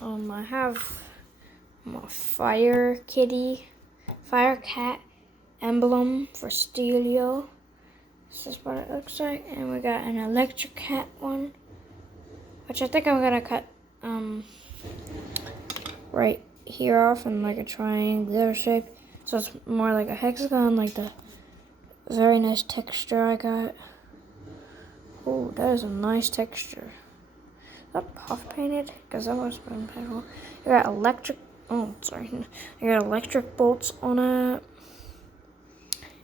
I have my fire cat emblem for Stelio. This is what it looks like. And we got an electric cat one, which I think I'm gonna cut right here off in like a triangular shape. So it's more like a hexagon, like the very nice texture I got. Oh, that is a nice texture. Is that puff painted? Because that must have been painted. You got electric, oh, sorry. You got electric bolts on it.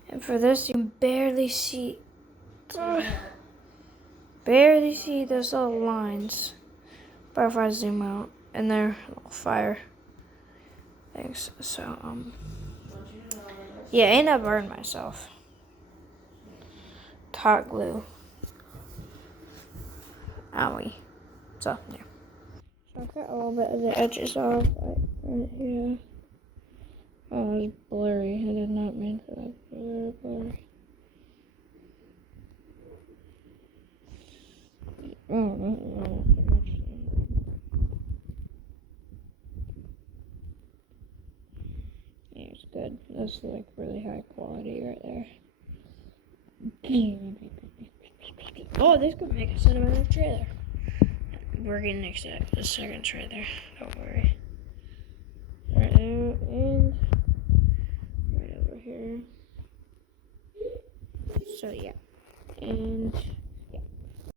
And for this, you can barely see those little lines. But if I zoom out, and they're little fire things. So, yeah, and I burned myself. Hot glue. Owie. So, yeah. So I cut a little bit of the edges off right here. Oh, it's blurry. I did not mean for that to be very blurry. Oh, no, so much. Yeah, it's good. That's like really high quality right there. Oh, this could make a cinematic trailer. We're getting next to the second trailer. Don't worry. Right there and right over here. So yeah, and